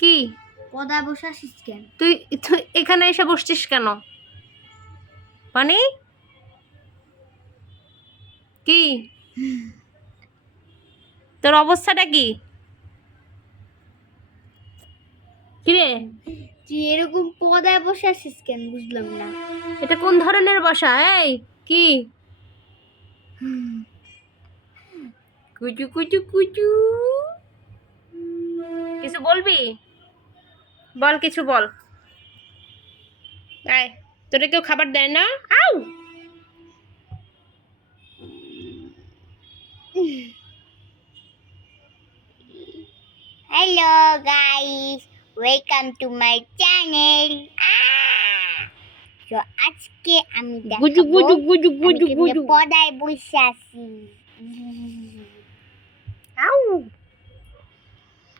কি পদায় বসে আসিস কেন? তুই তুই এখানে এসে বসছিস কেন? পানি কি তোর অবস্থাটা কি? কিরে তুই এরকম পদায় বসে আসিস কেন বুঝলাম না। এটা কোন ধরনের বসা? এই কি কুচু কুচু কুচু, কিছু বলবি? বল, কিছু বল। আয়, তোরা কেউ খাবার দেয় না? আউ hello guys, welcome to my channel. তো আজকে আমি গুজু দেখাবো গুজু গুজু আমি গুজু কেমনে গুজু। পদায় বসে আছি।